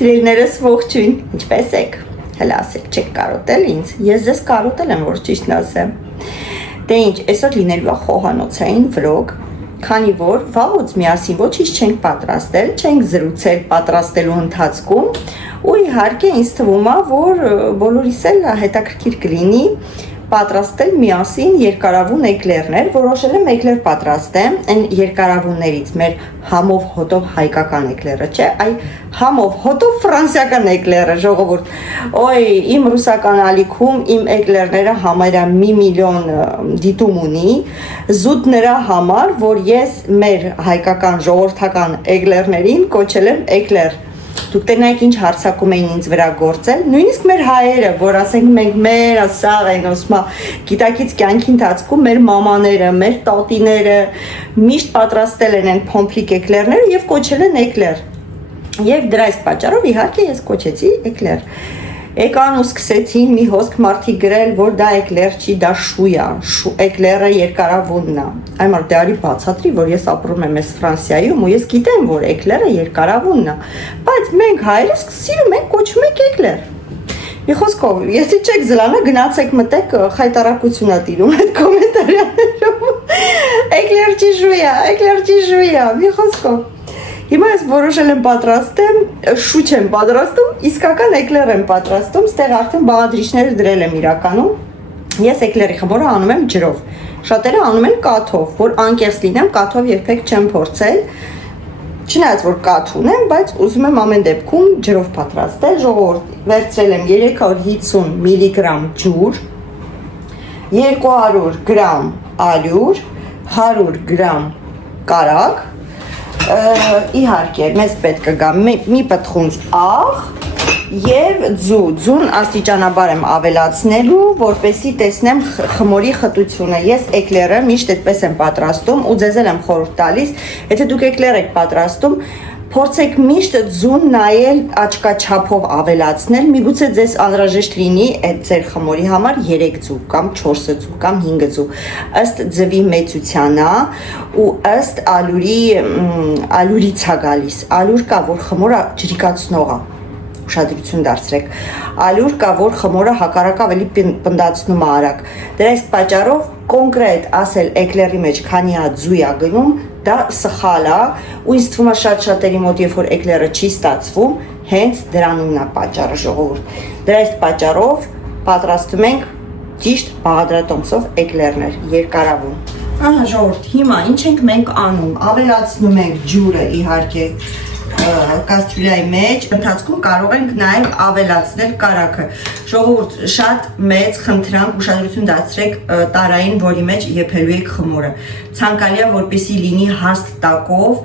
Սիրելիներս ողջույն, ինչպե՞ս եք, հələ ասեք չեք կարոտել ինձ, ես ձեզ կարոտել եմ, որ ճիշտն ասեմ, դե ինչ, այսօր լինելու է խոհանոցային վլոգ, քանի որ վաղուց միասին ոչինչ չենք պատրաստել, չենք զրուցել պատրաստելու ընթացքում ու իհարկե ինձ թվում է, որ բոլորիս էլ հետաքրքիր կլինի պատրաստել միասին երկարավուն էկլերներ, որոշել եմ էկլեր պատրաստեմ, այն երկարավուններից մեր համով հոտով հայկական էկլերը չէ, այ համով հոտով ֆրանսիական էկլերը, ժողովուրդ, օй, իմ ռուսական ալիքում իմ էկլերները համարյա 1 միլիոն դիտում ունի, զուտ նրա համար, որ ես մեր հայկական ժողովրդական էկլերներին կոչել եմ էկլեր Դուք տենայք ինչ հարցակում էին ինձ վրա գործել, նույնիսկ մեր հայերը, որ ասենք մենք մեր ասաղ են ասմա գիտակից կյանքի ընթացքում մեր մամաները, մեր տատիները միշտ պատրաստել են են փոմփլիկ էկլերները և կոչել են էկլեր և դրա այս պատճառով իհարկե ես կոչեցի էկլեր Եկան ու սկսեցին մի հոսք մարդիկ գրել, որ դա էկլեր չի, դա շույ է, էկլերը երկարավունն է Այմար դե արի բացատրի, որ ես ապրում եմ ես Ֆրանսիայում ու ես գիտեմ, որ էկլերը երկարավունն է Բայց մենք հայերս սիրում ենք կոչում ենք էկլեր Մի խոսքով, եթե չեք զլանա, գնացեք մտեք խայտարակություն է տիրում այդ կոմենտարիաներում Էկլեր չի շույ է, մի խոսքով Հիմա ես որոշել եմ պատրաստեմ, շուչ եմ պատրաստում, իսկական էկլեր եմ պատրաստում, ստեղ արդեն բաղադրիչները դրել եմ իրականում Ես էկլերի խմորը անում եմ ջրով, շատերը անում են կաթով, որ անկեղծ լինեմ, կաթով երբեք չեմ փորձել Չնայած որ կաթ ունեմ, բայց ուզում եմ ամեն դեպքում ջրով պատրաստել, ժողովուրդ, վերցրել եմ 350 միլիգրամ ջուր, 200 գրամ ալյուր, 100 գրամ կարագ Իհարկե, մեզ պետք կգա մի պտխունց աղ և ձուն աստիճանաբար եմ ավելացնելու, որպեսի տեսնեմ խմորի խտությունը Ես էկլերը միշտ այդպես եմ պատրաստում ու ձեզ եմ խորհուրդ տալիս Եթե դուք էկլեր եք պատրաստում, փորձեք միշտ ձուն նայել աչքաչափով ավելացնել Միգուցե ձեզ անհրաժեշտ լինի այդ ձեր խմորի համար 3 ձու կամ 4 ձու կամ 5 ձու Ըստ ձվի մեծությանա ու ըստ ալյուրից է գալիս Ալյուր կա, որ խմորը ջրիկացնող է Ուշադրություն դարձրեք Ալյուր կա, որ խմորը հակառակ ավելի պնդացնում է արագ Դրա այս պատճառով կոնկրետ ասել էկլերի մեջ քանի հատ ձու է գնում Դա սխալ է ու ինձ թվում է շատ-շատերի մոտ երբ որ էկլերը չի ստացվում հենց դրանումն է պատճառը ժողովուրդ Դրա այս պատճառով պատրաստում ենք ճիշտ բաղադրատոմսով էկլերներ երկարավուն Ահա ժողովուրդ հիմա ինչ ենք մենք անում ավելացնում ենք ջուրը իհարկե կաստրուլայի մեջ ընթացքում կարող ենք նաև ավելացնել կարագը Ժողովուրդ շատ մեծ խնդրանք ուշադրություն դարձրեք տարային, որի մեջ եփելու եք խմորը Ցանկալի է որպեսզի լինի հաստ տակով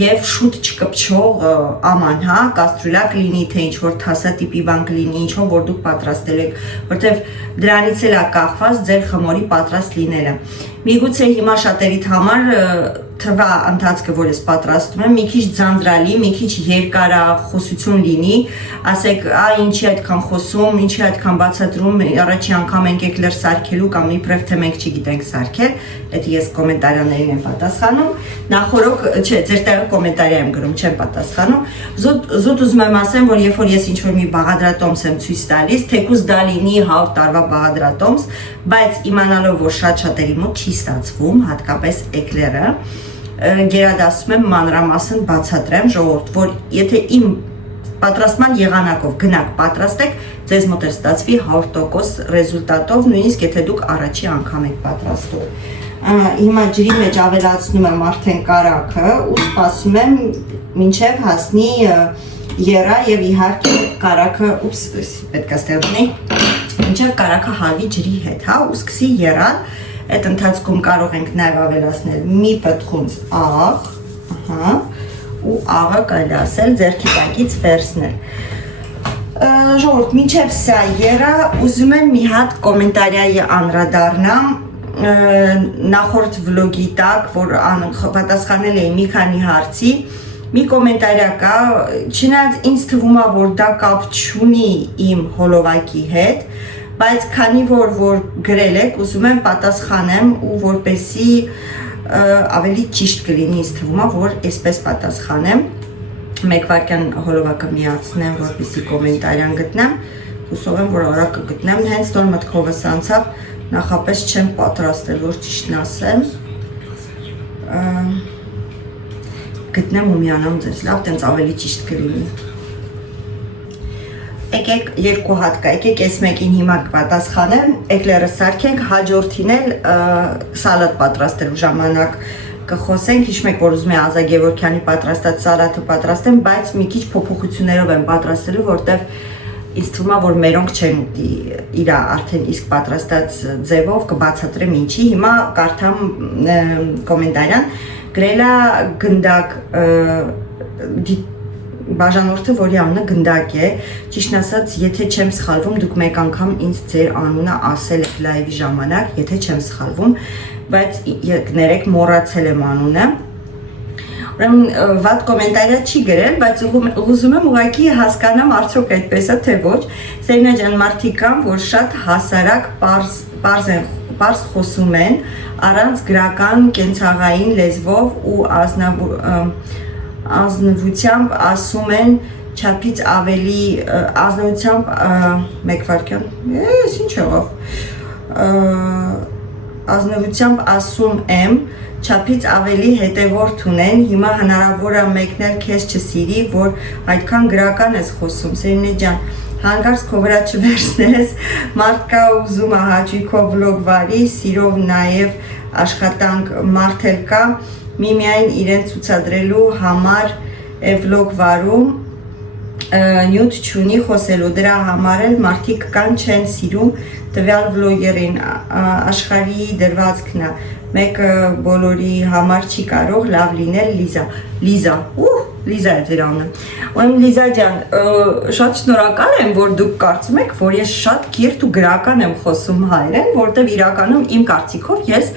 եւ շուտ չկպչող աման, հա, կաստրուլա կլինի թե ինչ որ թասա տիպի բան կլինի, ինչ որ դուք պատրաստել եք, որտեվ դրանից էլ է կախված ձեր խմորի պատրաստ լինելը Միգուցե հիմա շատերիդ համար թվա ընթացքը, որ ես պատրաստում եմ, մի քիչ ձանձրալի, մի քիչ երկարախոսություն լինի, ասեք, ինչի այդքան խոսում, ինչի այդքան բացատրում, առաջի անգամ ենք էկլեր սարքելու կամ իբրև թե մենք չգիտենք սարքել, այդ ես կոմենտարիաներին եմ պատասխանում, նախորոք, չէ, ձեր տեղը կոմենտարիա եմ գրում, չեմ պատասխանում, զուտ ուզում եմ ասեմ, որ երբ որ ես ինչ-որ մի բաղադրատոմս եմ ցույց տալիս, թեկուզ դա լինի 100 տարվա բաղադրատոմս, բայց իմանալով, որ շատ-շատերի մոտ չի ստացվում, հատկապես էկլերը, գերադասում եմ մանրամասն բացատրեմ ժողովուրդ, որ եթե իմ պատրաստման եղանակով գնաք պատրաստեք, ձեզ մոտ ստացվի 100% ռեզուլտատով, նույնիսկ եթե դուք առաջի անգամ եք պատրաստում Հիմա ջրի մեջ ավելացնում եմ արդեն կարագը ու սպասում եմ մինչև հասնի եռա և իհարկե կարագը, պետք է ստեղծնի, մինչև կարագը հալվի ջրի հետ, հա, ու սկսի եռալ Այդ ընթացքում կարող ենք նաև ավելացնել մի պտխունց աղ, ու աղը կարելի ասել ձեռքի տակից վերցնել Ժողովուրդ, մինչև սա եռա, ուզում եմ մի հատ կոմենտարիայի անդրադառնամ նախորդ վլոգի տակ, որ պատասխանել էի մի քանի հարցի Մի կոմենտարիա կա, չնայած ինձ թվում է, որ դա կապ չունի իմ հոլովակի հետ Բայց քանի որ գրել եք, ուզում եմ պատասխանեմ ու որպեսի ավելի ճիշտ կլինի ինձ թվում է, որ այսպես պատասխանեմ 1 վայրկյան հոլովակը միացնեմ, որպեսզի կոմենտարյան գտնեմ, հուսով եմ, որ արագ կգտնեմ, հենց նոր մտքովս անցավ, նախապես չեմ պատրաստել, որ ճիշտն ասեմ, գտնեմ ու միանամ ձեզ, լավ, տենց ավելի ճիշտ կլինի։ Եկեք երկու հատ կա, եկեք այս մեկին հիմա կպատասխանեմ, էկլերը սարքենք, հաջորդին էլ սալատ պատրաստելու ժամանակ կխոսենք, հիշում եք, որ ուզում եմ Ազա Գևորգյանի պատրաստած սալատը պատրաստեմ, բայց մի քիչ փոփոխություններով եմ պատրաստելու, որտեվ ինձ թվում է, որ մերոնք չեն ուտի իր արդեն իսկ պատրաստած ձևով, կբացատրեմ ինչի, հիմա կարդամ կոմենտարյան, գրել է գնդակ բաժանորդը, որի անունը գնդակ է, ճիշտն ասած, եթե չեմ սխալվում, դուք մեկ անգամ ինձ ձեր անունը ասել եք լայվի ժամանակ, եթե չեմ սխալվում, բայց ներեք մոռացել եմ անունը։ Ուրեմն վատ կոմենտարիա չի գրել, բայց ուզում եմ ուղղակի հասկանամ արդյոք այդպես է թե ոչ։ Սերինա ջան, մարդիկ կան, որ շատ հասարակ պարզ խոսում են, առանց գրական կենցաղային լեզվով ու ազնվությամբ ասում են չափից ավելի ազնվությամբ մեկ վայրկյան ես ինչ եղավ ազնվությամբ ասում եմ չափից ավելի հետևորդ ունեն հիմա հնարավոր է մեկն էլ քեզ չսիրի որ այդքան գրական ես խոսում Սերինե ջան հանկարծ քո վրա չվերցնես մարդ կա ուզում է հաճույքով վլոգ վարի սիրով նաև աշխատանք մարդ էլ կա միմիայն իրեն ցուցադրելու համար է վլոգ վարում նյութ չունի խոսելու դրա համար էլ մարդիկ կան չեն սիրում տվյալ վլոգերին աշխարհի դրվածքն է մեկը բոլորի համար չի կարող լավ լինել Լիզա Լիզա է ձեր անունը ուրեմն Լիզա ջան շատ շնորհակալ եմ որ դուք կարծում եք որ ես շատ կիրթ ու գրական եմ խոսում հայերեն որտեվ իրականում իմ կարծիքով ես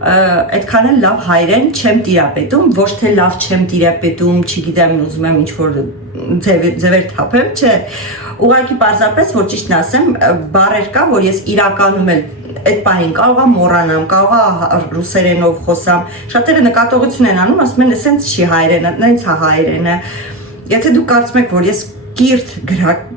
այդքան էլ լավ հայերեն չեմ տիրապետում, ոչ թե լավ չեմ տիրապետում, չգիտեմ, ուզում եմ ինչ-որ ձևեր թափեմ, չէ, ուղղակի պարզապես, որ ճիշտն ասեմ, բառեր կա, որ ես իրականում էլ այդ պահին կարող եմ մոռանամ, կարող եմ ռուսերենով խոսամ, շատերը նկատողություն են անում, ասում են, սենց չի հայերենը, նենց է հայերենը, եթե դուք կարծում եք, որ ես կիրթ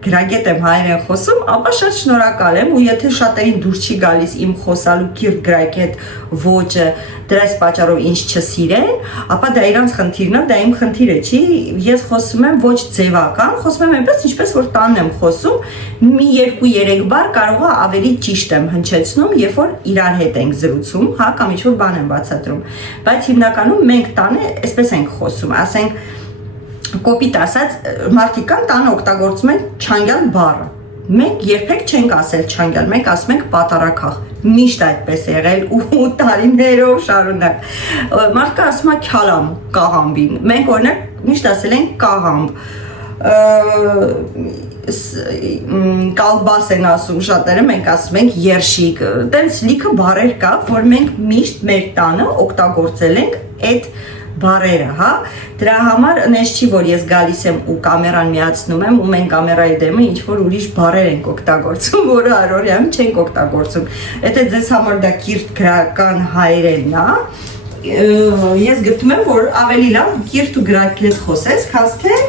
գրագետ եմ հայերեն խոսում, ապա շատ շնորհակալ եմ ու եթե շատերին դուր չի գալիս իմ խոսալու կիրթ գրագետ ոճը դրանց պատճառով ինձ չսիրեն, ապա դա իրանց խնդիրն է, դա իմ խնդիրը չի, ես խոսում եմ ոչ ձևական, խոսում եմ այնպես, ինչպես որ տանն եմ խոսում, մի 2-3 բառ կարող է ավելի ճիշտ եմ հնչեցնում, երբ որ իրար հետ ենք զրուցում, հա, կամ ինչ-որ բան եմ բացատրում, բայց հիմնականում մենք տանը այսպես ենք խոսում, ասենք կոպիտ ասած, մարդիկ կան տանը օգտագործում են չանգյալ բառը։ Մենք երբեք չենք ասել չանգյալ, մենք ասում ենք պատարակախ։ Միշտ այդպես եղել ու տարիներով շարունակ։ Մարդկա ասում է քյալամ կաղամբին։ Մենք օրինակ միշտ ասել ենք կաղամբ։ Կալբաս են ասում շատերը, մենք ասում ենք երշիկ։ Տենց լիքը բառեր կա, որ մենք միշտ մեր տանը օգտագործել ենք այդ բարերը, հա, դրա համար նես չի, որ ես գալիս եմ ու կամերան միացնում եմ ու մենք կամերայի դեմը ինչ-որ ուրիշ բարեր ենք օգտագործում, որը առօրյայում չենք օգտագործում, եթե ձեզ համար դա կիրթ գրական հայերենն է, ես գտնում եմ, որ ավելի լավ կիրթ ու գրագետ խոսես, քան թե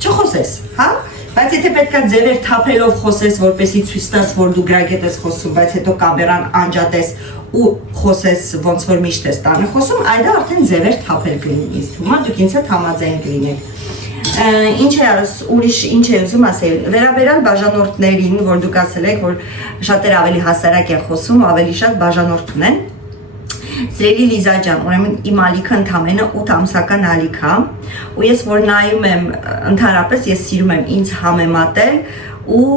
չխոսես, հա, բայց եթե պետք է ձևեր թափելով խոսես, որպեսզի ցույց տաս, որ դու գրագետ ես խոսում, բայց հետո կամերան անջատես ու խոսես ոնց որ միշտ ես տանը խոսում, այդ արդեն ձևեր թափել կլինի ինձ թվում է, դուք ինձ հետ համաձայն կլինեք։ Ինչ է ուզում ասել, վերաբերյալ բաժանորդներին, որ դուք ասել եք, որ շատերը ավելի հասարակ են խոսում, ավելի շատ բաժանորդ ունեն։ Սիրելի Լիզա ջան, ուրեմն իմ ալիքը ընդամենը 8 ամսական ալիք է, ու ես որ նայում եմ, ընդհանրապես ես սիրում եմ ինձ համեմատել ու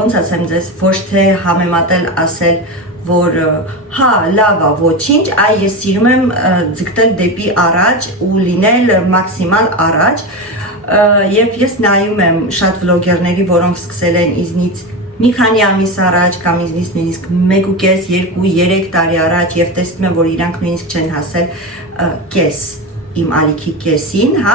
ոնց ասեմ ձեզ, ոչ թե համեմատել ասել որ հա լավ է ոչինչ, այ ես սիրում եմ ձգտել դեպի առաջ ու լինել մաքսիմալ առաջ եւ ես նայում եմ շատ վլոգերների, որոնք սկսել են ինձնից մի քանի ամիս առաջ կամ ինձնից նույնիսկ 1.5, 2, 3 տարի առաջ եւ տեսնում եմ, որ իրանք նույնիսկ չեն հասել կես իմ ալիքի կեսին, հա,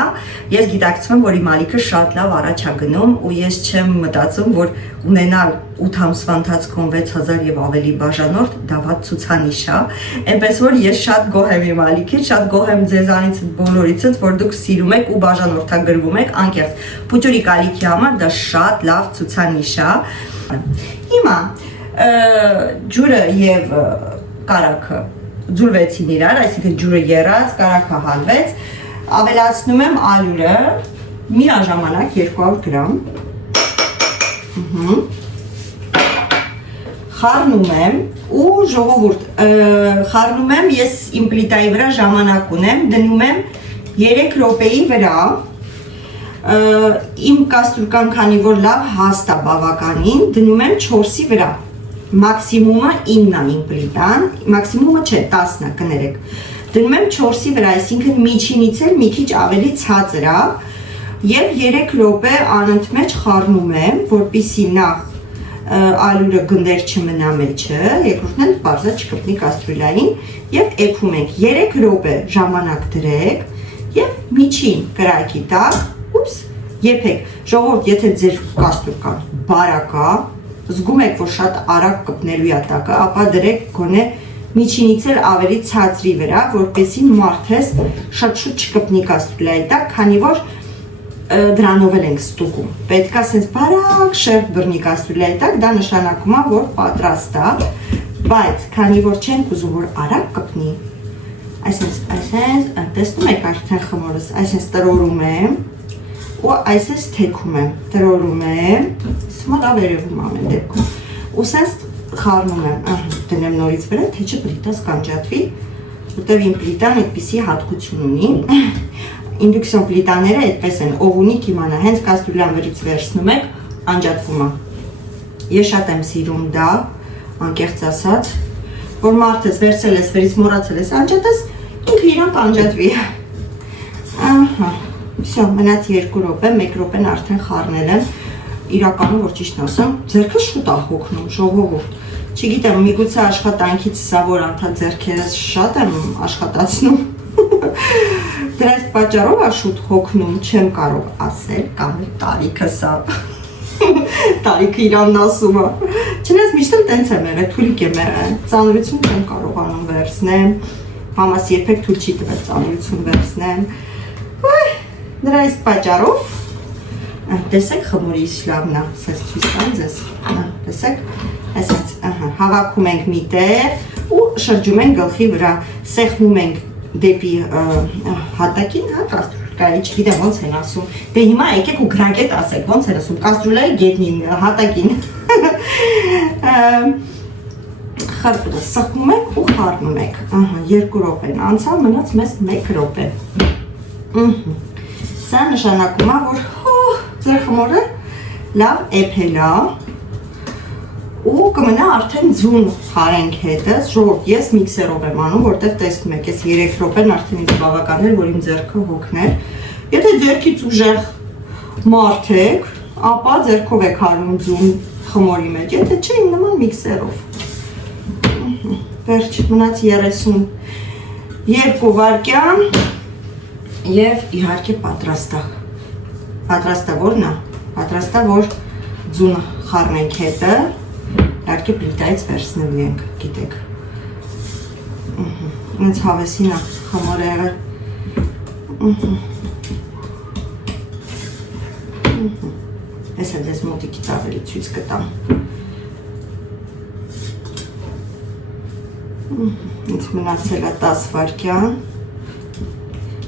ես գիտակցում եմ, որ իմ ալիքը շատ լավ առաջ է գնում ու ես չեմ մտածում, որ ունենալ 8 ամսվա ընթացքում 6000 եւ ավելի բաժանորդ դա վատ ցուցանիշ է, այնպես որ ես շատ գոհ եմ իմ ալիքից, շատ գոհ եմ ձեզանից բոլորիցս, որ դուք սիրում եք ու բաժանորդագրվում եք անկեղծ։ Փուճուրիկ ալիքի համար դա շատ լավ ցուցանիշ է։ Հիմա ջուրը եւ կարագը ձուլվեցին իրար, այսինքն ջուրը եռած, կարագը հալվեց, ավելացնում եմ ալյուրը միաժամանակ 200 գրամ, խառնում եմ ու ժողովուրդ, խառնում եմ, ես իմ պլիտայի վրա ժամանակ ունեմ, դնում եմ 3 րոպեի վրա, իմ կաստրուլկան քանի որ լավ հաստ է բավականին, դնում եմ 4-ի վրա, մաքսիմումը 9-ն իմ պլիտան, մաքսիմումը չէ, 10-ն է, կներեք, դնում եմ 4-ի վրա, այսինքն միջինից էլ մի քիչ ավելի ցածր է և 3 րոպե անընդմեջ խառնում եմ, որպեսզի նախ ալյուրը գնդեր չմնա մեջը, երկրորդն էլ պարզա չկպնի կաստրուլային և էփում ենք 3 րոպե ժամանակ դրեք և միջին կրակի տակ եփեք, ժողովուրդ, եթե ձեր կաստրուլկան բարակ է, զգում եք, որ շատ արագ կպնելու է տակը, ապա դրեք գոնե միջինից էլ ավելի ցածրի վրա, որպեսզի մարդես շատ շուտ չկպնի կաստրուլայի տակ, քանի որ դրանով էլ ենք ստուգում։ Պետք է ասենց բարակ շերտ բռնի կաստրուլայի տակ, դա նշանակում է, որ պատրաստ է, բայց քանի որ չենք ուզում, որ արագ կպնի, այսենց, տեսնում եք արդեն խմորս, այսենց տրորում եմ ու այսպես թեքում եմ, տրորում եմ, հիմա լավ երևում ամեն դեպքում, ու սենց խառնում եմ, դնեմ նորից վրա, թե չէ պլիտաս կանջատվի, որտև իմ պլիտան այդպիսի հատկություն ունի, ինդուկցիոն պլիտաները այդպես են, ով ունի կիմանա, հենց կաստրուլյան վրից վերցնում եք, անջատվում է, ես շատ եմ սիրում դա, անկեղծ ասած, որ մարդես վերցել ես վրից մոռացել ես անջատես, ինքը իրան կանջատվի, Всё, մնաց 2 րոպե, 1 րոպեն արդեն խառնել եմ, իրականում որ ճիշտն ասեմ, ձեռքը շուտ է հոգնում, ժողովուրդ, չգիտեմ, միգուցե աշխատանքից սա որ անդադ ձեռքերս շատ եմ աշխատացնում, դրանց պատճառով է շուտ հոգնում, չեմ կարող ասել, կամ տարիքը սա, տարիքը իրանն ասում է, չնայած միշտ եմ տենց եմ եղել, թույլիկ եմ եղել, ծանրություն չեմ կարողանում վերցնեմ, մամաս երբեք թույլ չի տվել ծանրություն վերցնեմ, Նրա իսկ պատճառով, տեսեք խմորի իսլամն է, սենց ցույց տամ ձեզ, տեսեք, այսպես, հավաքում ենք մի տեղ ու շրջում ենք գլխի վրա, սեղմում ենք դեպի հատակին, կաստրուլկայի, չգիտեմ ոնց են ասում, դե հիմա եկեք ու գրագետ ասեք, ոնց են ասում, կաստրուլայի գետնին, հատակին, սեղմում ենք ու խառնում ենք, 2 րոպեն անցավ, մնաց մեզ 1 րոպե, Սա նշանակում է, որ ձեր խմորը լավ էփել է ու կմնա արդեն ձուն խարենք հետս, ժողովուրդ, ես միքսերով եմ անում, որտեղ տեսնում եք, ես 3 րոպեն արդեն ինձ բավական էր, որ իմ ձեռքը հոգներ, եթե ձեռքից ուժեղ մարդ եք, ապա ձեռքով եք հանում ձուն խմորի մեջ, եթե չէ, իմ նման միքսերով, վերջ մնաց 32 վայրկյան Եվ իհարկե պատրաստա որն է, պատրաստա որ ձուն խառնենք հետը, իհարկե պլիտայից վերցնելու ենք, գիտեք, ինձ հավեսին է խմորը եղել, ես էլ ձեզ մոտիկից ավելի ցույց կտամ, ինձ մնացել է 10 վայրկյան,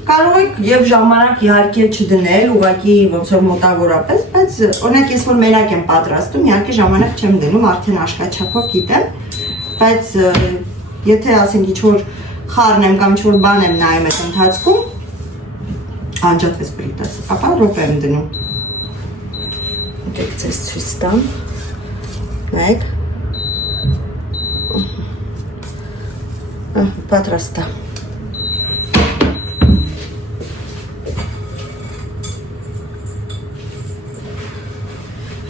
Կարող եք և ժամանակ իհարկե չդնել, ուղղակի ոնց որ մոտավորապես, բայց օրինակ ես որ մենակ եմ պատրաստում, իհարկե ժամանակ չեմ դնում, արդեն աշխաչափով գիտեմ, բայց եթե ասենք ինչ-որ խառնեմ կամ ինչ-որ բան եմ նայում այդ ընթացքում, անջատվեց պլիտաս, ապա րոպե եմ դնում։ Եկեք ձեզ ցույց տամ, նայեք, պատրաստ է։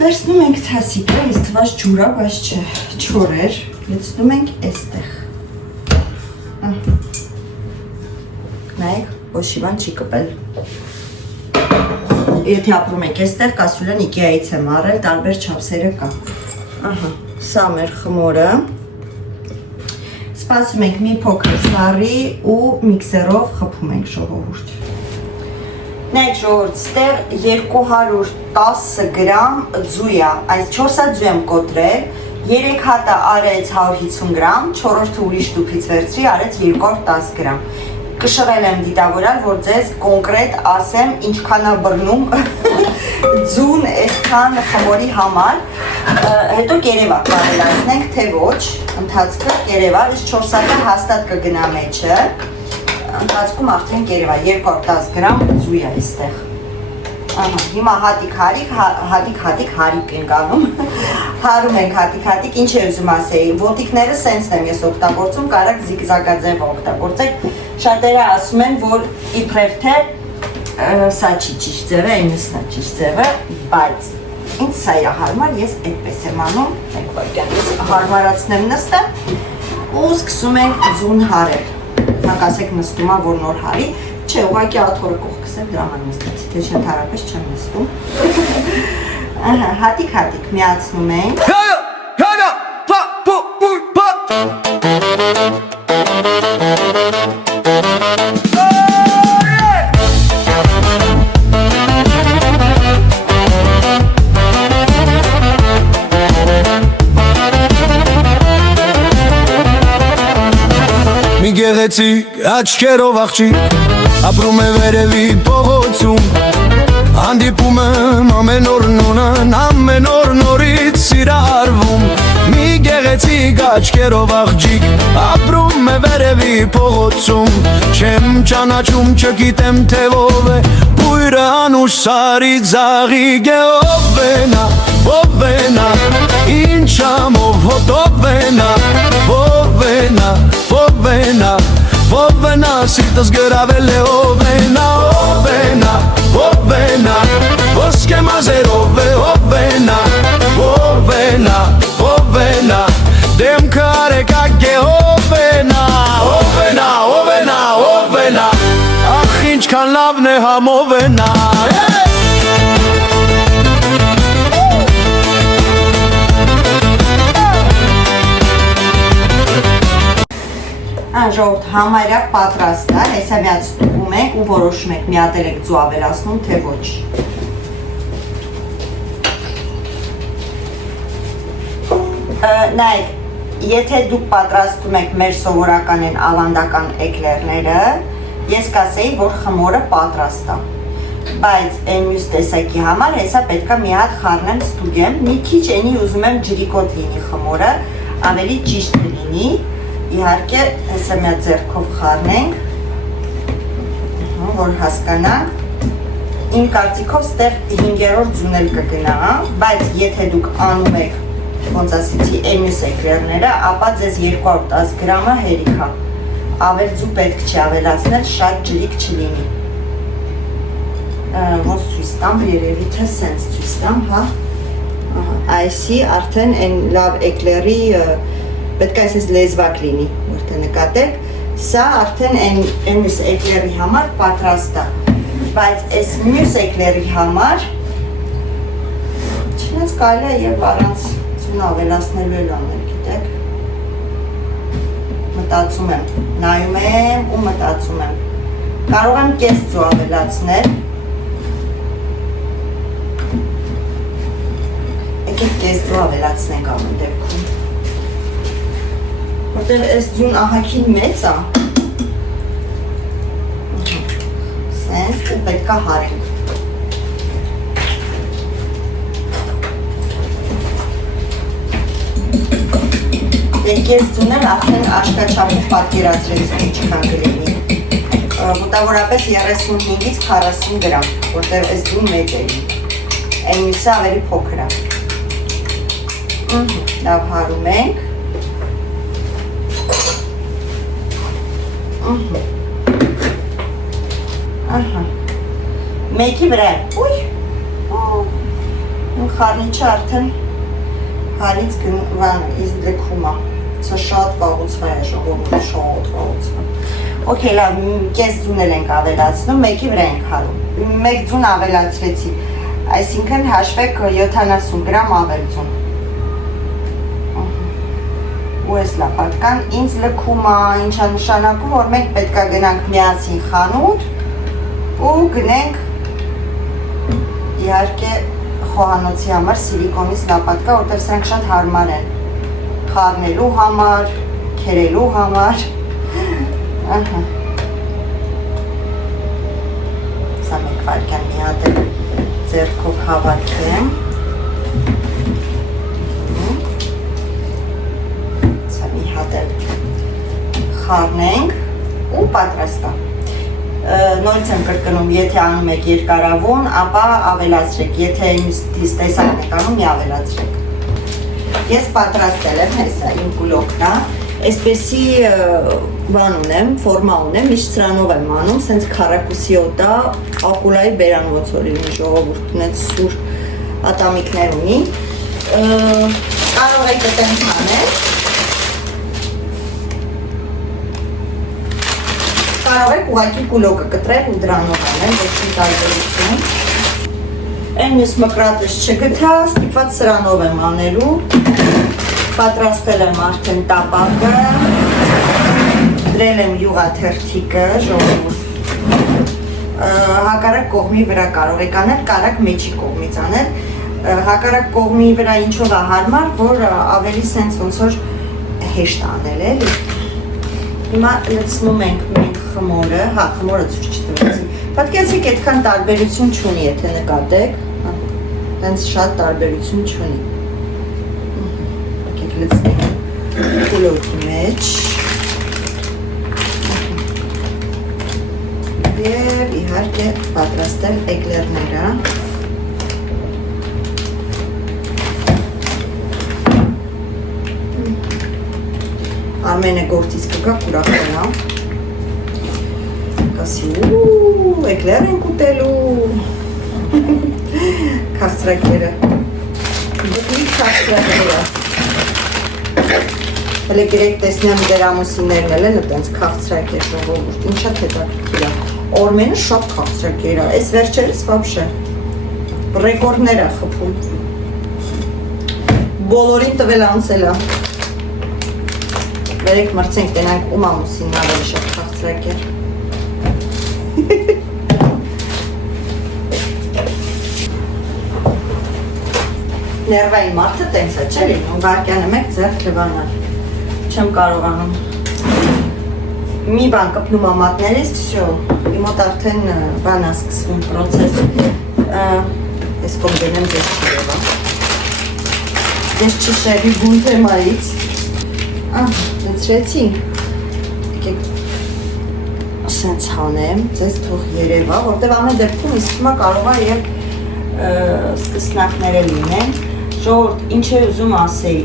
Վերցնում ենք թասիկը, ես թվաց ջուրա, բայց չէ, չոր էր, լցնում ենք էստեղ։ Նայեք, ոչ Ոչի բան չի կպել։ Եթե ապրում եք այստեղ, կասուլան Ikea-ից եմ առել, տարբեր չափսերը կա։ Ահա, սա մեր խմորը։ Սպասում ենք մի փոքր սառի ու միքսերով խփում ենք ժողովուրդ։ Նայեք ժողովուրդ, ստեղ 210 գրամ ձու է, այս 4 հատ ձու եմ կոտրել, 3 հատը արեց 150 գրամ, 4-րդը ուրիշ տուփից վերցրի, արեց 210 գրամ։ Կշռել եմ դիտավորալ, որ ձեզ կոնկրետ ասեմ ինչքան է բռնում ձուն այսքան խմորի համար։ Հետո կերևա կարելացնենք, թե ոչ, ընթացքը կերևա, իսկ 4 հատը հաստատ կգնա մեջը, ընթացքում արդեն կերևա 210 գրամ ձու է այստեղ։ Հիմա հատիկ հարիկ ենք անում, հարում ենք հատիկ, ինչ է ուզում ասեի, ոտիկները սենց եմ ես օգտագործում, կարակ զիգզագաձև օգտագործեք, շատերը ասում են, որ իբրև թե սա չի ճիշտ ձևը, այնուսն է ճիշտ ձևը, բայց ինձ սա է հարմար, ես այդպես եմ անում, հարմարացնեմ նստեմ ու սկսում ենք ձուն հարել, ասեք նստում է, որ նոր հարի, չէ, ուղղակի աթորը կողքս եմ, դրա համար նստեցի, թե չընդհանրապես չեմ նստում։ Հատիկ միացնում ենք։ Մի գեղեցիկ աչքերով աղջիկ ապրում է վերևի փողոցում հանդիպում եմ ամեն օր նոնան ամեն օր նորից սիրահարվում Մի գեղեցիկ աչքերով աղջիկ ապրում է վերևի փողոցում Չեմ ճանաչում չգիտեմ թե ով է բույրը անուշ սարի ձաղիկ է ով է նա ինչ ամով հոտով է նա ով է նա սիրտս գրավել է ով է նա ոսկե մազերով է ով է նա դեմքը արեկակ է ով է նա ախ ինչքան լավն է համով է նա Ժողովուրդ համարյա պատրաստ է, հեսա միած ստուգում ենք ու որոշում ենք միատել եք ձու ավելացնում, թե ոչ։ Նայեք, եթե դուք պատրաստում եք մեր սովորական են ավանդական էկլերները, ես կասեի, որ խմորը պատրաստ է։ Բայց այն մյուս տեսակի համար հեսա պետքա մի հատ խառնեմ ստուգեմ, մի քիչ էնի ուզում եմ ջրիկոտ լինի խմորը, ավելի ճիշտ կլինի Իհարկե, հեսա միա ձեռքով խառնենք, որ հասկանանք, իմ կարծիքով ստեղ 5-րդ ձուն էլ կգնա, բայց եթե դուք անում եք, ոնց ասեցի, էմյուս էկլերները, ապա ձեզ 210 գրամը հերիք է, ավել ձու պետք չի ավելացնել, շատ ջրիկ չլինի, ոնց ցույց տամ, երևի թե սենց ցույց տամ, հա, այսի արդեն են լավ էկլերի պետք է այսպես լեզվակ լինի, որտե նկատեք, սա արդեն այն մյուս էկլերի համար պատրաստ է, բայց այս մյուս էկլերի համար չնայած կարելի է եւ առանց ձուն ավելացնելու էլ անել, գիտեք, մտածում եմ, նայում եմ ու մտածում եմ, կարող եմ կես ձու ավելացնել, եկեք կես ձու ավելացնենք ամեն դեպքում Որտեղ այս ձուն ահագին մեծ է, սենց ու պետքա հարենք։ Ես ձունել արդեն աշկաչափով պատկերացրեց ինչքան կլինի, մոտավորապես 35-ից 40 գրամ, որտեղ այս ձուն մեծ է, այն մյուսը ավելի փոքր է։ Լավ հարում ենք։ Մեկի վրա է, ուй, խարնիչը արդեն հարից գնվան իզ լեքում է, սա շատ վաղուցվա է ժողովուրդ, շատ վաղուցվա, Okay, լավ, կես ձուն էլ ենք ավելացնում, մեկի վրա ենք հարում։ Մեկ ձուն ավելացրեցի, այսինքն հաշվեք 70 գրամ ավել ձուն։ Ու ես լապատկան ինձ լքում է, ինչա նշանակում, որ մենք պետք է գնանք միասին խանութ ու գնենք իհարկե խոհանոցի համար սիլիկոնից լապատկա, որտեղ սրանք շատ հարմար են խառնելու համար, քերելու համար։ Սա մեկ վարկյան մի հատ էլ ձեռքով հավաքեմ։ Սա մի հատ էլ խառնենք ու պատրաստ է։ Նորից եմ կրկնում, եթե անում եք երկարավուն, ապա ավելացրեք, եթե ինձ տեսակն եք անում, մի ավելացրեք։ Ես պատրաստել եմ, հեսա իմ կուլոքն է, այսպեսի բան ունեմ, ֆորմա ունեմ, միշտ սրանով եմ անում, սենց քառակուսի օտա, ակուլայի բերանոց օրինի ժողովուրդն է սուր ատամիկներ ունի, կարող եք այդպես անել, կարող եք ուղղակի կուլոկը կտրել ու դրանով անել, ոչ մի տարբերություն։ Այն մյուս մկրատս չգտա, ստիպված սրանով եմ անելու, պատրաստել եմ արդեն տապակը, դրել եմ յուղաթերթիկը, ժողովուրդ, հակառակ կողմի վրա կարող եք անել, կարակ մեջի կողմից անել, հակառակ կողմի վրա ինչով է հարմար, որ ավելի սենց ոնց որ հեշտ անել էլի։ Հիմա լցնում ենք մենք խմորը, հա, խմորը ցույց չտվեցի։ Պատկերացրեք, այդքան տարբերություն չունի, եթե նկատեք, տենց շատ տարբերություն չունի։ Եկեք լցնենք կուլոքի մեջ։ Եվ իհարկե պատրաստել էկլերները։ Արմենը գործից կգա կուրախանա։ Կասի էկլեր ենք ուտելու։ Քաղցրակերը։ Դեպի քաղցրակերը։ Հələ գրեք տեսնեմ դեր ամուսիններն էլ են այդպես քաղցրակ է ժողովուրդ։ Ինչա հետաքրքիր է։ Օրմենը շատ քաղցրակեր է։ Այս վերջերս вообще ռեկորդներ է խփում։ Բոլորին տվել անցել է։ Վերեք մրցենք տենանք ում ամուսինն ավելի շատ քաղցրակ է։ Ներվային մարդը տենց է, չէ՞ լինում, վարկյանը մեկ ձեռք լվանալ։ Չեմ կարողանում։ Մի բան կպնում ամատներից, վсё, իմ մոտ արդեն բան է սկսվում պրոցես։ Ես կոմբինեմ ձեզ չիրևա։ Ձեզ չշերի բուն թեմայից։ Լցրեցի։ Եկեք սենց հանեմ, ձեզ թող երևա, որտև ամեն դեպքում իսկ հիմա կարող է և սկսնակները լինեն։ Ժողովուրդ, ինչ է ուզում ասեի,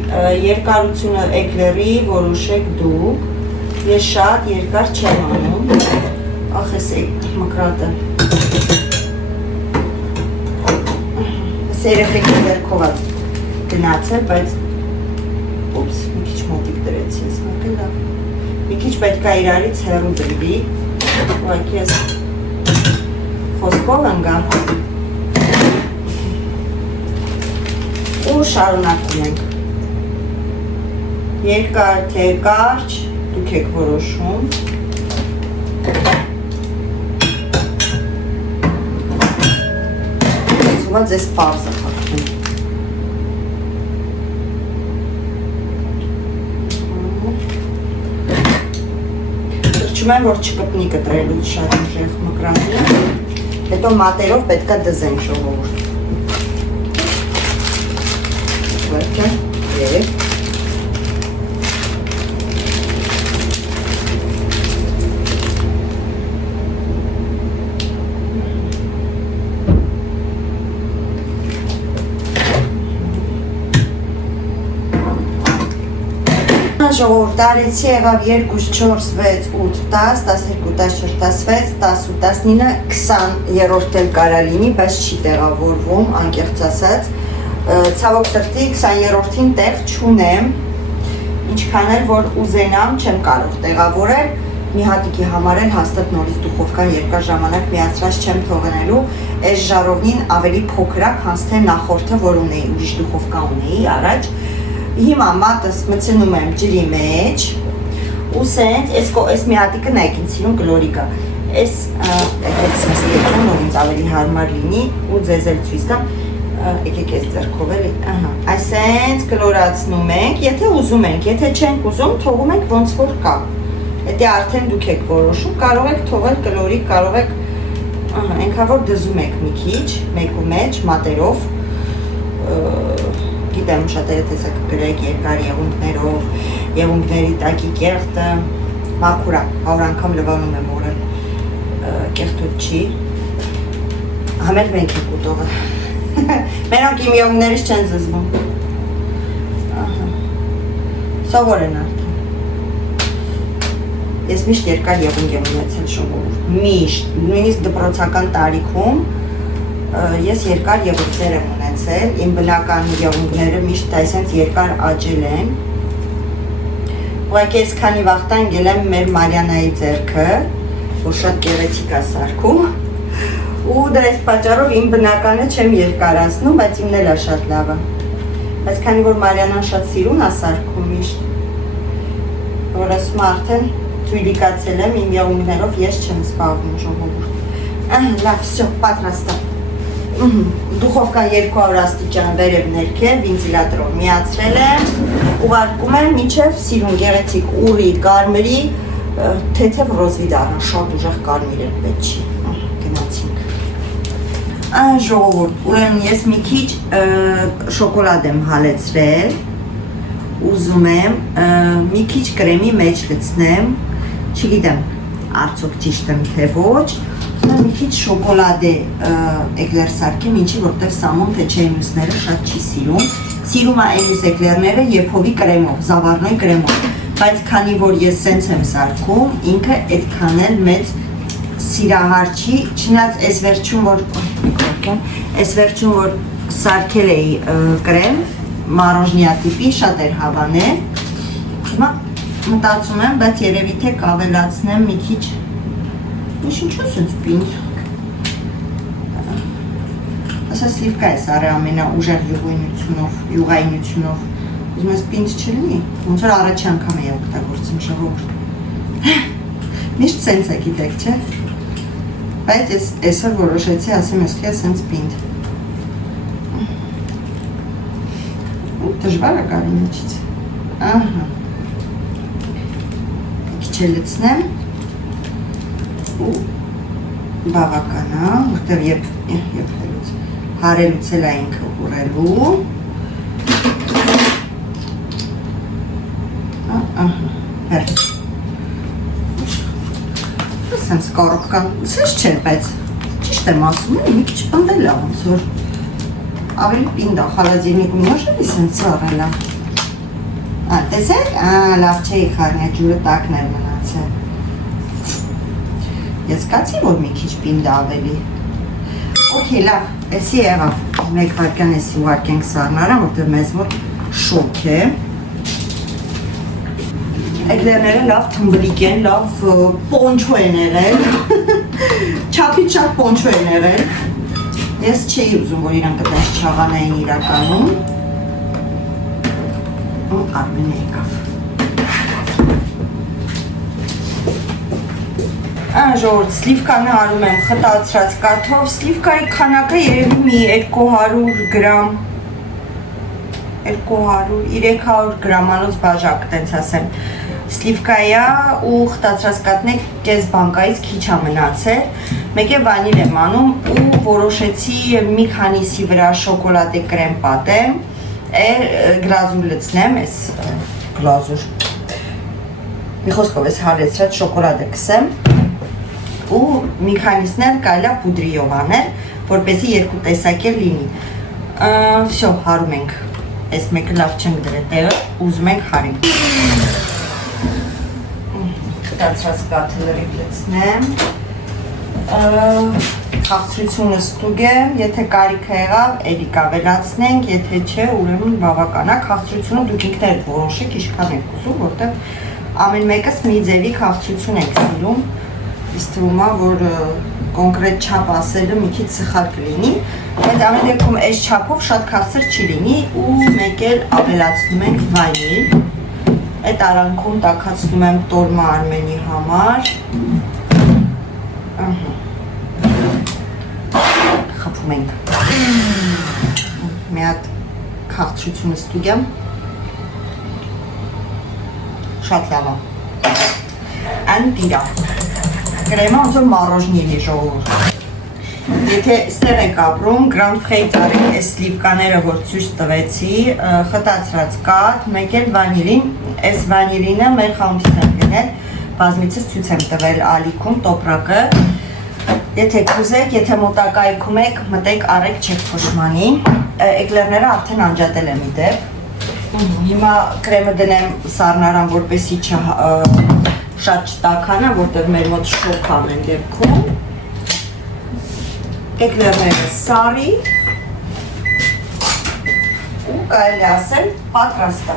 երկարությունը էկլերի որոշեք դուք, ես շատ երկար չեմ անում, ախ ես մկրատը, ես երեխեքի ձեռքով գնացել, բայց ուպս, մի քիչ մոտիկ դրեցի ես մակը լավ, մի քիչ պետք է իրարից հեռու դրվի, ուղղակի ես խոսքով ընգա, ու շարունակում ենք։ Երկար թե կարճ, դուք եք որոշում։ Սովա ձեզ պարզ է խախտում։ Թրջում եմ, որ չկպնի կտրելուց շատ ուժեղ մկրատի, հետո մատերով պետք է դզենք ժողովուրդ։ Վերքը, երեք։ Ժողովուրդ, արեցի եղավ 2, 4, 6, 8, 10, 12, 14, 16, 18, 19, 20-րդ էլ կարա լինի, բայց չի տեղավորվում, անկեղծ ասած։ Ցավոք սրտի 20-րդին տեղ չունեմ, ինչքան էլ որ ուզենամ, չեմ կարող տեղավորել, մի հատիկի համար էլ հաստատ նորից դուխովկան երկար ժամանակ միացրած չեմ թողնելու, այս ժառովնին ավելի փոքր է, քան թե նախորդը, որ ունեի, ուրիշ դուխովկա ունեի առաջ։ Հիմա մատս մտցնում եմ ջրի մեջ, ու սենց, այս մի հատիկը նայեք ինձ սիրուն կլորիկ է, այս ստեկում, որ ինձ ավելի հարմար լինի, ու ձեզ էլ ցույց տամ, եկեք այս ձեռքով էլի, այսենց կլորացնում ենք, եթե ուզում ենք, եթե չենք ուզում, թողում ենք ոնց որ կա։ Եթե արդեն դուք եք որոշում, կարող եք թողել կլորիկ, կարող եք այնքան որ դզում եք մի քիչ, մեկու մեջ, մատերով, գիտեմ շատերը տեսակ գրեք երկար եղունգներով, եղունգների տակի կեղտը, մաքուր է, 100 անգամ լվանում եմ օրը, կեղտոտ չի, համել մենք եք ուտողը, մենակ իմ եղունգներից չեն զզվում, սովոր են արդեն, ես միշտ երկար եղունգ եմ ունեցել ժողովուրդ, միշտ, նույնիսկ դպրոցական տարիքում ես երկար եղունգներ եմ ունեցել, իմ բնական եղունգները միշտ այսենց երկար աճել են, ուղղակի ես քանի վաղտան գել եմ մեր Մարիանայի ձեռքը, որ շատ գեղեցիկ է սարքում, ու դրանց պատճառով իմ բնականը չեմ երկարացնում, բայց իմն էլ է շատ լավ է, բայց քանի որ Մարիանան շատ սիրուն է սարքում միշտ, որ ասում արդեն թույլիկացել եմ իմ եղունգներով, ես չեմ զբաղվում ժողովուրդ։ Լավ, վсё, պատրաստ է։ Դուխովկա 200 աստիճան վերև ներքև վենտիլատորով միացրել եմ, ուղարկում եմ մինչև սիրուն գեղեցիկ ուռի, կարմիրի, թեթև ռոզվի դառնա, շատ ուժեղ կարմիր է պետք չի։ Գնացինք։ Ժողովուրդ, ուրեմն ես մի քիչ շոկոլադ եմ հալեցրել, ուզում եմ մի քիչ կրեմի մեջ լցնեմ, չգիտեմ, արդյոք ճիշտ եմ թե ոչ, մի քիչ շոկոլադե էկլեր սարքեմ, ինչի որտեղ սամոն թե չէ մյուսները շատ չի սիրում է այս էկլերները եփովի կրեմով, զավարնոյ կրեմով, բայց քանի որ ես սենց եմ սարքում, ինքը այդքան էլ մեծ սիրահար չի, չնայած այս վերջում որ սարքել էի կրեմ, մարոժնյա տիպի, շատ էր հավանել, հիմա մտածում եմ, բայց երևի թե կավելացնեմ մի քիչ, ինչու սենց պինդ, ասա սլիվկա է սարը ամենաուժեղ յուղայնությունով, ուզում ես պինդ չլինի, ոնց որ առաջի անգամ է օգտագործում ժողովուրդ, միշտ սենց է գիտեք, չէ, բայց ես այսօր որոշեցի ասեմ ես քեզ սենց պինդ, դժվար է կարի մեջից, չելեցնեմ ու բավական է, որտեղ եփելուց, հարելուց էլ է ինքը ուռելու, հեր, սենց կարոք կան, սենց չէ, բայց ճիշտ եմ ասում եմ, մի քիչ պնդել է ոնց որ, ավելի պինդ է, խալադիրնիկում նոշել սենց ծառել է, տեսեք, լավ չէի խարնյա ջուրը տակն էր մնացել, ես կացի, որ մի քիչ պինդ ավելի, օքեյ, լավ, էսի եղավ, մեկ վարկյան էսի ուղարկենք սարնարան, որտեղ մեզ մոտ շոկ է, էկլերները լավ թմբլիկ են, լավ պոնչո են եղել, չապից շատ պոնչո են եղել, ես չէի ուզում, որ իրանք դες չաղանային իրականում, ու Արմենը եկավ, ժողովուրդ, սլիվկանը արում եմ խտացրած կաթով, սլիվկայի քանակը երևի մի 200 գրամ, 200-300 գրամանոց բաժակ, տենց ասեմ, սլիվկայա ու խտացրած կաթն է կես բանկայից քիչ է մնացել, մեկ է վանիլ եմ անում ու որոշեցի մի քանիսի վրա շոկոլադե կրեմ պատեմ, գլազուր լցնեմ, այս գլազուր, մի խոսքով ես հարեցրած շոկոլադը կսեմ ու մի քանիսն էլ կարելի է պուդրիով անել, որպեսզի երկու տեսակ էլ լինի, վсё, հարում ենք, այս մեկը լավ չենք դրել տեղը, ուզում ենք հարենք, խտացրած կաթը լրիվ լցնեմ, քաղցրությունը ստուգ եմ, եթե կարիքը եղավ, էլի կավելացնենք, եթե չէ, ուրեմն բավական է, քաղցրությունը դուք ինքներդ որոշեք, ինչքան եք ուզում, որտեղ ամեն մեկս մի ձևի քաղցրություն ենք սիրում, իսկ թվում է, որ կոնկրետ չափ ասելը մի քիչ սխալ կլինի, բայց ամեն դեպքում այս չափով շատ քաղցր չի լինի ու մեկ էլ ավելացնում ենք վանիլ, այդ արանքում տաքացնում եմ տորմա Արմենի համար, խփում ենք, մի հատ քաղցրությունը ստուգեմ, շատ լավ է, անտիրա, կրեմը ոնց որ մառոժնիլի ժողովուրդ, եթե ստեղ եք ապրում, Grand Frey արեք այս սլիվկաները, որ ցույց տվեցի, խտացրած կաթ, մեկ էլ վանիլին, այս վանիլինը մեր խանութից եմ գնել, բազմիցս ցույց եմ տվել ալիքում, տոպրակը, եթե կուզեք, եթե մոտակայքում եք, մտեք արեք չեք փոշմանի, էկլերները արդեն անջատել եմ իդեպ, հիմա կրեմը դնեմ սառնարան, որպեսի շատ չտաքանա, որտեղ մեր մոտ շոկ ամեն դեպքում, էկլերները սարի ու կարելի ասել պատրաստ է։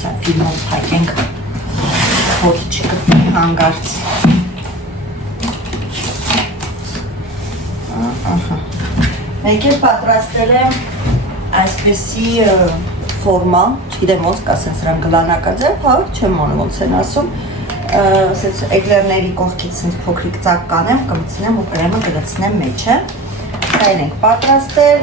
Սա ֆիլմով փակենք, որ չգտնի հանգարց։ Մեկ էլ պատրաստել եմ այսպեսի ֆորմա, չգիտեմ ոնց կա սենց սրան գլանակաձև, հա, չեմ անում ոնց են ասում, սենց էկլերների կողքից սենց փոքրիկ ծակ կանեմ, կմցնեմ ու կրեմը կլցնեմ մեջը, կայլ ենք պատրաստել,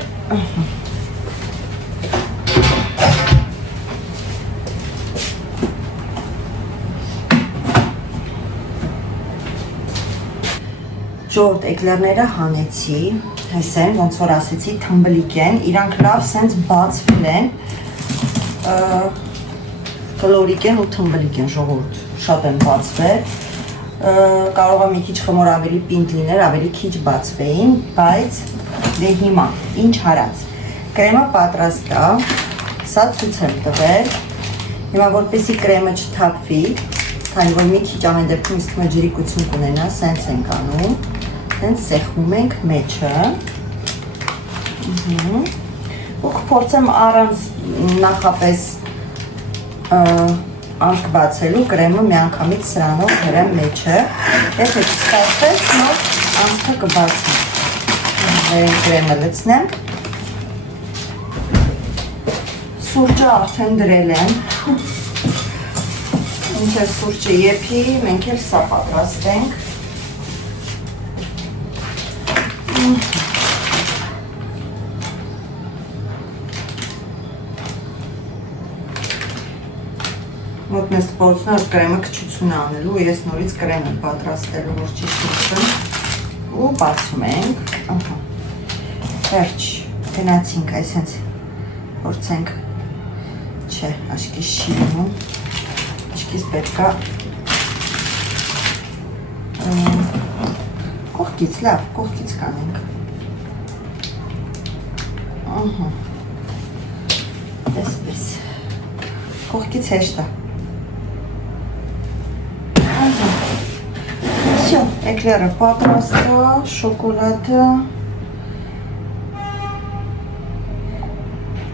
ժողովուրդ էկլերները հանեցի, հեսեն, ոնց որ ասեցի, թմբլիկ են, իրանք լավ սենց բացվել են, կլորիկ են ու թմբլիկ են ժողովուրդ, շատ են բացվել, կարող է մի քիչ խմոր ավելի պինդ լիներ, ավելի քիչ բացվեին, բայց դե հիմա, ինչ հարած, կրեմը պատրաստ է, սա ցույց եմ տվել, հիմա որպեսի կրեմը չթափվի, քանի որ մի քիչ ամեն դեպքում իսկ մը ջրիկություն կունենա, սենց ենք անում, սենց սեղմում ենք մեջը, ու կփորձեմ առանց նախապես անցք բացելու կրեմը մի անգամից սրանով հրեմ մեջը, եթե չստացվեց, նոր անցքը կբացեմ, կրեմը լցնեմ, սուրճը արդեն դրել եմ, մինչև սուրճը եփի, մենք էլ սա պատրաստենք, մոտ մեզ փորձում եմ կրեմը քչություն անելու, ես նորից կրեմ եմ պատրաստելու, որ ճիշտ լցեմ ու բացում ենք, վերջ, գնացինք, այսենց փորձենք, չէ, աշկիս չի լինում, աշկիս պետք է կողքից, լավ, կողքից կանենք, այսպես, կողքից հեշտ է, Всё, էկլերը պատրաստ է, շոկոլադը,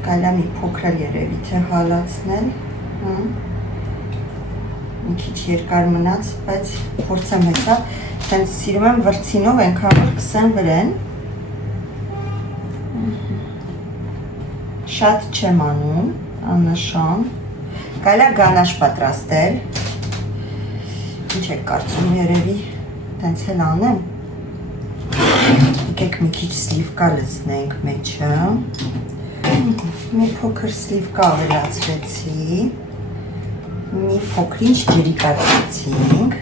կարելի է մի փոքր երևի թե հալացնել, մի քիչ երկար մնաց, բայց փորձեմ հեսա, սենց սիրում եմ վրցինով ենքան որ կսեն վրեն, շատ չեմ անում, աննշան, կարելի է գանաշ պատրաստել, ինչ եք կարծում երևի, տենց էլ անեմ, եկեք մի քիչ սլիվկա լցնենք մեջը, մի փոքր սլիվկա ավելացրեցի, մի փոքրինչ ջրի կացրեցինք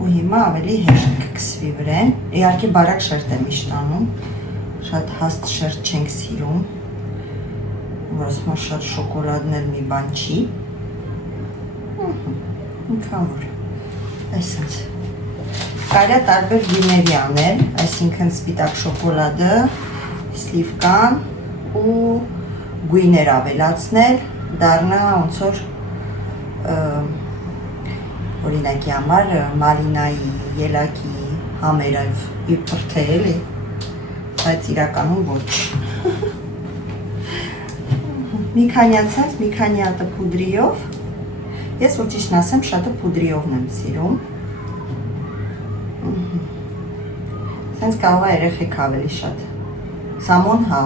ու հիմա ավելի հեշտ կքսվի վրեն, իհարկե բարակ շերտ եմ միշտ անում, շատ հաստ շերտ չենք սիրում, որ ասում եմ շատ շոկոլադն էլ մի բան չի, ինքան որ, այսենց, կարելի է տարբեր գույների անել, այսինքն սպիտակ շոկոլադը, սլիվկան ու գույներ ավելացնել, դառնա ոնց որ օրինակի համար մալինայի, ելակի համերով իբրթե էլի, բայց իրականում ոչ։ մի քանիացած, մի քանի հատը փուդրիով։ Ես որ ճիշտն ասեմ, շատը փուդրիովն եմ սիրում։ Սենց կարող է երեխեք ավելի շատ։ Սամոն հա,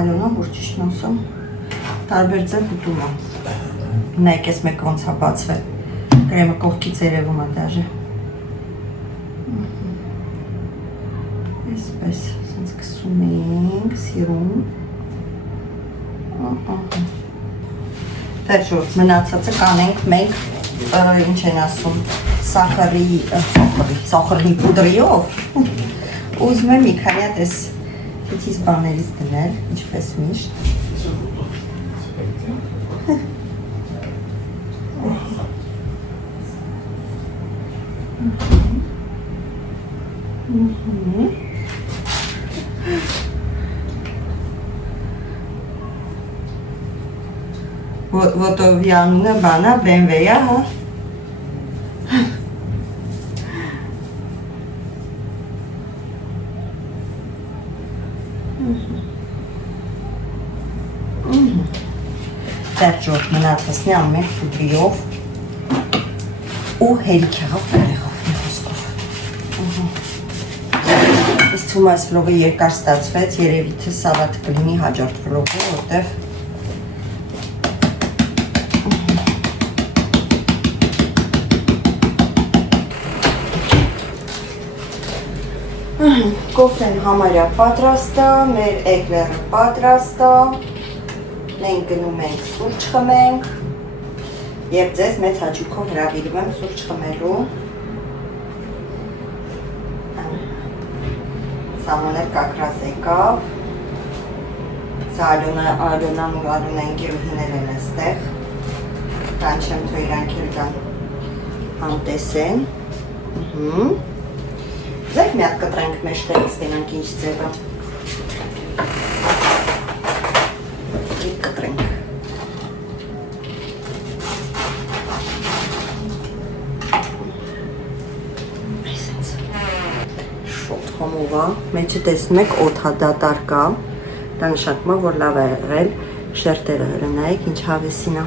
Ալոնան որ ճիշտն ասեմ, տարբեր ձև ուտում է։ Նայեք ես մեկ ոնց է բացվել, կրեմը կողքից երևում է դաժե։ Այսպես, սենց կսում ենք, սիրում։ Վերջորդ մնացածը կանենք մենք, ինչ են ասում, սախարի պուդրիով, ուզում եմ մի քանի հատ այս քիչից բաներից դնել, ինչպես միշտ։ Ոտովի անունը բանա, BMW-ա, հա։ Վերջորդ մնացածն է ամեն պուդրիով ու հերիք եղավ բերեղով մի խոսքով։ Ես թվում այս վլոգը երկար ստացվեց, երևի թե սավատը կլինի հաջորդ վլոգը, որտև կոֆեն համարյա պատրաստ է, մեր էկլերը պատրաստ է, մենք գնում ենք սուրճ խմենք և ձեզ մեծ հաճույքով հրավիրում եմ սուրճ խմելու։ Սամոներ կակրաս եկավ, սա Ալոնան ու Ալոնա ընկերուհիներ են այստեղ, կանչեմ թո իրանք էլ կան համտեսեն։ Ձեք մի հատ կտրենք մեջտեղից տենանք ինչ ձևը։ Կտրենք։ Այսենց։ Շոտ խոմովա, մեջը տեսնում եք օդհադատար կա, դա նշանակում է, որ լավ է եղել, շերտերը հրնայեք, ինչ հավեսին է։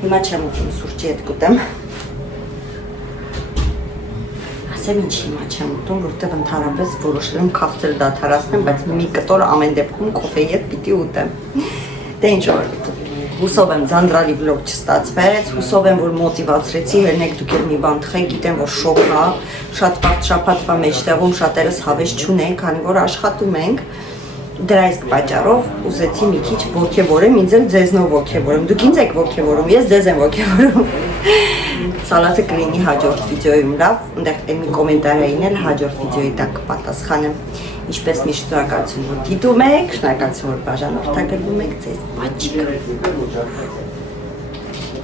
Հիմա չեմ ուտում սուրճի հետ կուտեմ։ Ասեմ ինչ հիմա չեմ ուտում, որտեղ ընդհանրապես որոշել եմ քաղցել դադարացնեմ, բայց մի կտոր ամեն դեպքում կոֆեի հետ պիտի ուտեմ։ Դե ինչ որ հուսով եմ ձանձրալի վլոգ չստացվեց, հուսով եմ որ մոտիվացրեցի, հելնեք դուք էլ մի բան թխեք, գիտեմ որ շոկ է, շատ վաղ շաբաթվա մեջտեղում շատերս հավես չունենք, քանի որ աշխատում ենք։ Դրա իսկ պատճառով ուզեցի մի քիչ ոգևորեմ, ինձ էլ ձեզնով ոգևորեմ, դուք ինձ եք ոգևորում, ես ձեզ եմ ոգևորում։ Սալատը կլինի հաջորդ վիդեոյում լավ, այնտեղ մի կոմենտարային էլ հաջորդ վիդեոյի տակ կպատասխանեմ։ Ինչպես միշտ շնորհակալություն որ դիտում եք, շնորհակալություն որ բաժանորդագրվում եք ձեզ բաճիկ։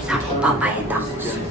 Սա պապա է դա խոսում։